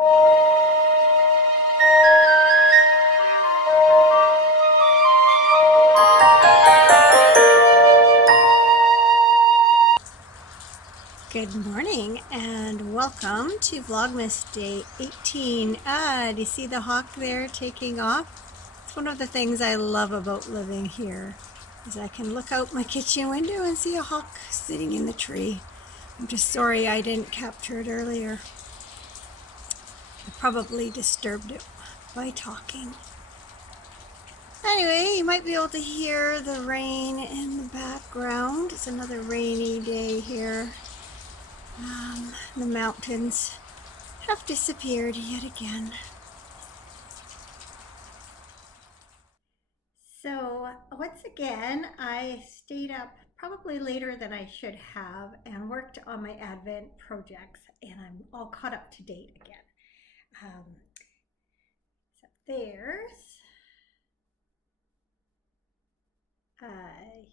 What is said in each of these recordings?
Good morning and welcome to Vlogmas Day 18. Do you see the hawk there taking off? It's one of the things I love about living here, is I can look out my kitchen window and see a hawk sitting in the tree. I'm just sorry I didn't capture it earlier. I probably disturbed it by talking. Anyway, you might be able to hear the rain in the background. It's another rainy day here. The mountains have disappeared yet again. So once again, I stayed up probably later than I should have and worked on my Advent projects, and I'm all caught up to date again. So there's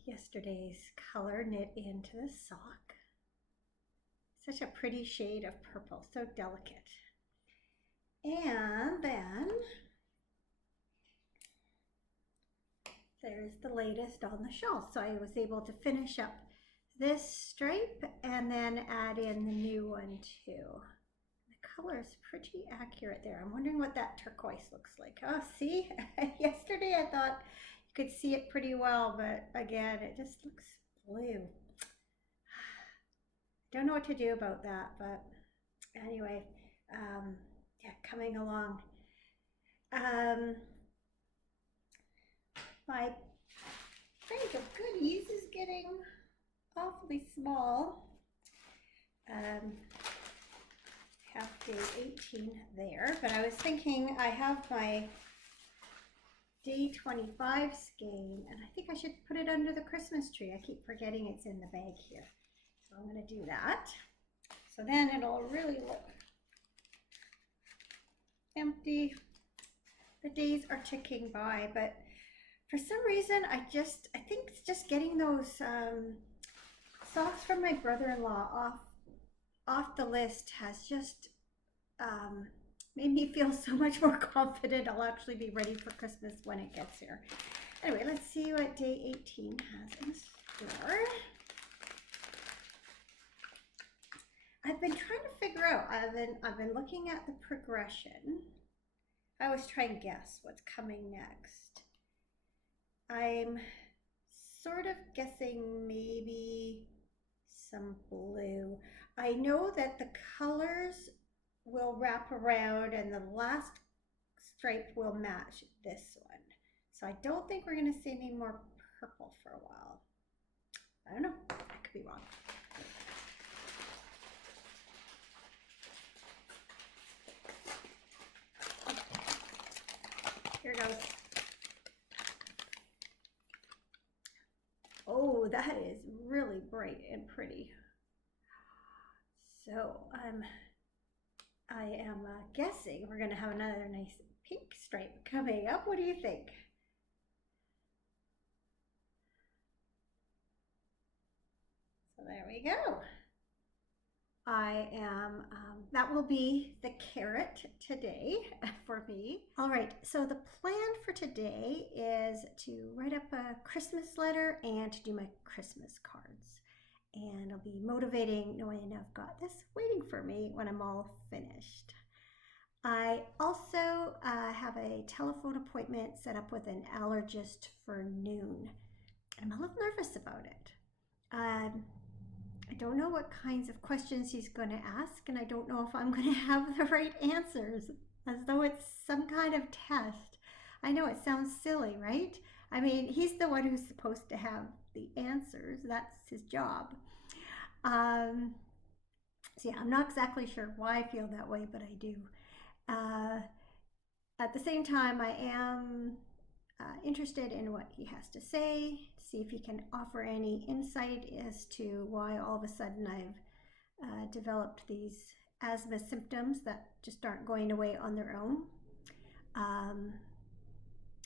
yesterday's color knit into the sock. Such a pretty shade of purple, so delicate. And then there's the latest on the shawl. So I was able to finish up this stripe and then add in the new one too. The color is pretty accurate there. I'm wondering what that turquoise looks like. Oh, see? Yesterday I thought you could see it pretty well, but again, it just looks blue. Don't know what to do about that, but anyway, yeah, coming along. My bag of goodies is getting awfully small. Have day 18 there, but I was thinking I have my day 25 skein, and I think I should put it under the Christmas tree. I keep forgetting it's in the bag here. So I'm going to do that. So then it'll really look empty. The days are ticking by, but for some reason I think it's just getting those socks from my brother-in-law off the list has just made me feel so much more confident I'll actually be ready for Christmas when it gets here. Anyway, let's see what day 18 has in store. I've been trying to figure out, I've been looking at the progression. I always try and guess what's coming next. I'm sort of guessing maybe some blue. I know that the colors will wrap around and the last stripe will match this one. So I don't think we're going to see any more purple for a while. I don't know, I could be wrong. Here goes. Oh, that is really bright and pretty. So I am guessing we're going to have another nice pink stripe coming up. What do you think? So there we go. That will be the carrot today for me. All right, so the plan for today is to write up a Christmas letter and to do my Christmas cards. And I'll be motivating knowing I've got this waiting for me when I'm all finished. I also have a telephone appointment set up with an allergist for noon. I'm a little nervous about it. I don't know what kinds of questions he's going to ask, and I don't know if I'm going to have the right answers, as though it's some kind of test. I know it sounds silly, right? I mean, he's the one who's supposed to have the answers. That's his job. So yeah, I'm not exactly sure why I feel that way, but I do. At the same time, I am interested in what he has to say, see if he can offer any insight as to why all of a sudden I've developed these asthma symptoms that just aren't going away on their own.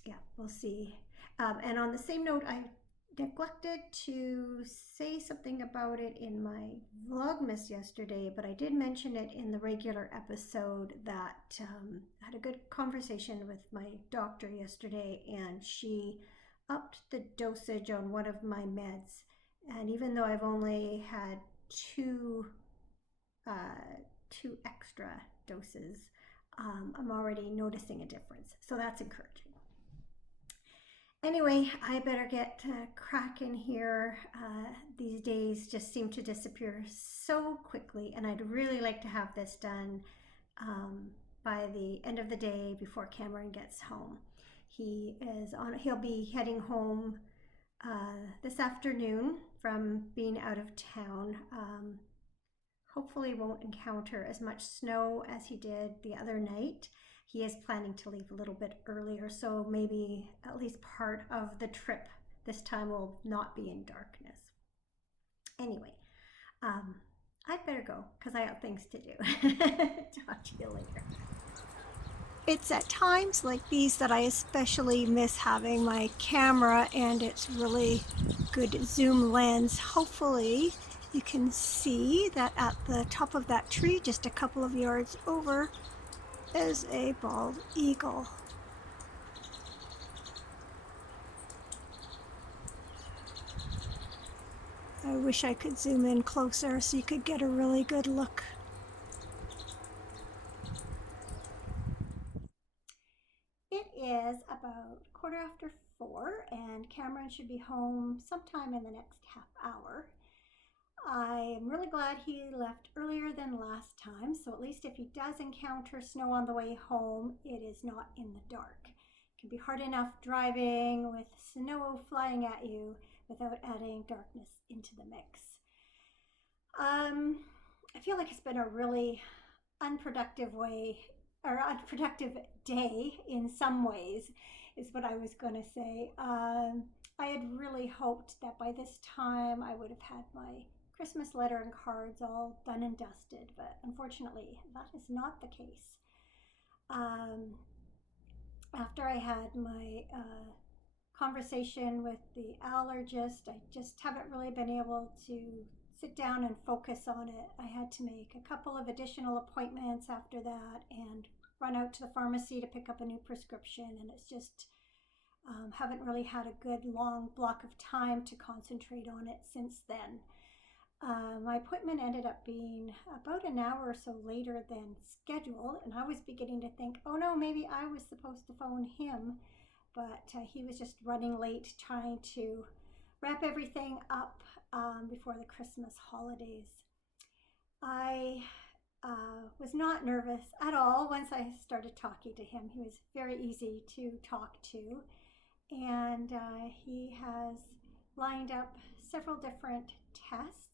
Yeah, we'll see. And on the same note, I neglected to say something about it in my Vlogmas yesterday, but I did mention it in the regular episode that I had a good conversation with my doctor yesterday, and she upped the dosage on one of my meds. And even though I've only had two extra doses, I'm already noticing a difference. So that's encouraging. Anyway, I better get cracking here. These days just seem to disappear so quickly, and I'd really like to have this done by the end of the day before Cameron gets home. He'll be heading home this afternoon from being out of town. Hopefully won't encounter as much snow as he did the other night. He is planning to leave a little bit earlier, so maybe at least part of the trip this time will not be in darkness. Anyway, I'd better go because I have things to do. Talk to you later. It's at times like these that I especially miss having my camera and its really good zoom lens. Hopefully you can see that at the top of that tree, just a couple of yards over, is a bald eagle. I wish I could zoom in closer so you could get a really good look. It is about 4:15 and Cameron should be home sometime in the next half hour. I am really glad he left earlier than last time, so at least if he does encounter snow on the way home, it is not in the dark. It can be hard enough driving with snow flying at you without adding darkness into the mix. I feel like it's been a really unproductive day in some ways, is what I was going to say. I had really hoped that by this time I would have had my Christmas letter and cards all done and dusted, but unfortunately that is not the case. After I had my conversation with the allergist, I just haven't really been able to sit down and focus on it. I had to make a couple of additional appointments after that and run out to the pharmacy to pick up a new prescription, and it's just haven't really had a good long block of time to concentrate on it since then. My appointment ended up being about an hour or so later than scheduled, and I was beginning to think, oh no, maybe I was supposed to phone him, but he was just running late trying to wrap everything up before the Christmas holidays. I was not nervous at all once I started talking to him. He was very easy to talk to, and he has lined up several different tests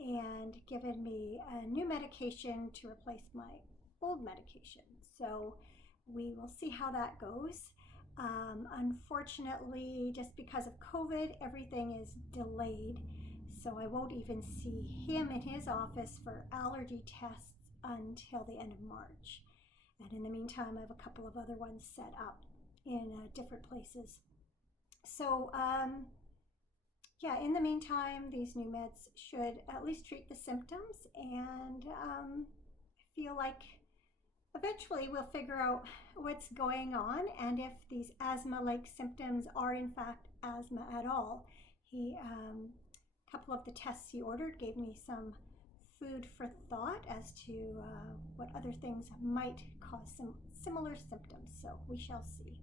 and given me a new medication to replace my old medication. So we will see how that goes. Unfortunately, just because of COVID, everything is delayed. So I won't even see him in his office for allergy tests until the end of March. And in the meantime, I have a couple of other ones set up in different places. So yeah, in the meantime, these new meds should at least treat the symptoms, and I feel like eventually we'll figure out what's going on and if these asthma-like symptoms are in fact asthma at all. A couple of the tests he ordered gave me some food for thought as to what other things might cause some similar symptoms, so we shall see.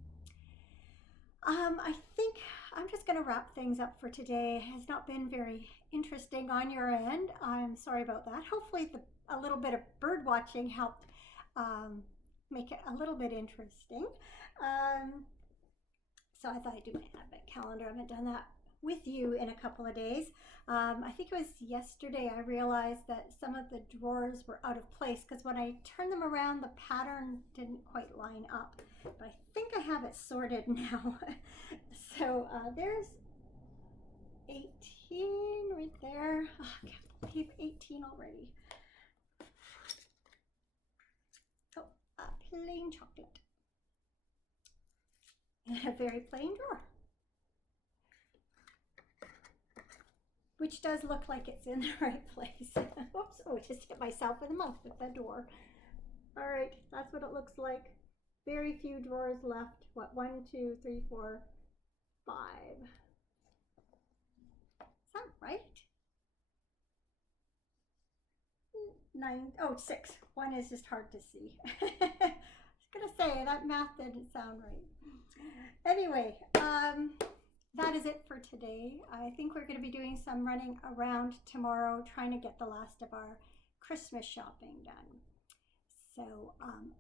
I think I'm just going to wrap things up for today. It has not been very interesting on your end. I'm sorry about that. Hopefully a little bit of bird watching helped make it a little bit interesting. So I thought I'd do my advent calendar. I haven't done that with you in a couple of days. I think it was yesterday I realized that some of the drawers were out of place because when I turned them around, the pattern didn't quite line up. But I think I have it sorted now. So there's 18 right there. Oh, I can't believe 18 already. Oh, a plain chocolate. And a very plain drawer. which does look like it's in the right place. Oops, oh, I just hit myself in the mouth with the door. All right, that's what it looks like. Very few drawers left. What, 1, 2, 3, 4, 5. Is that right? 9, oh, 6. One is just hard to see. I was gonna say that math didn't sound right. Anyway, that is it for today. I think we're going to be doing some running around tomorrow, trying to get the last of our Christmas shopping done. So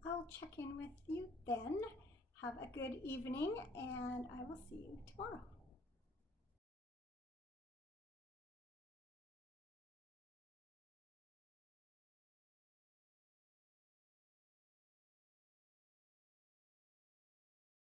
I'll check in with you then. Have a good evening, and I will see you tomorrow.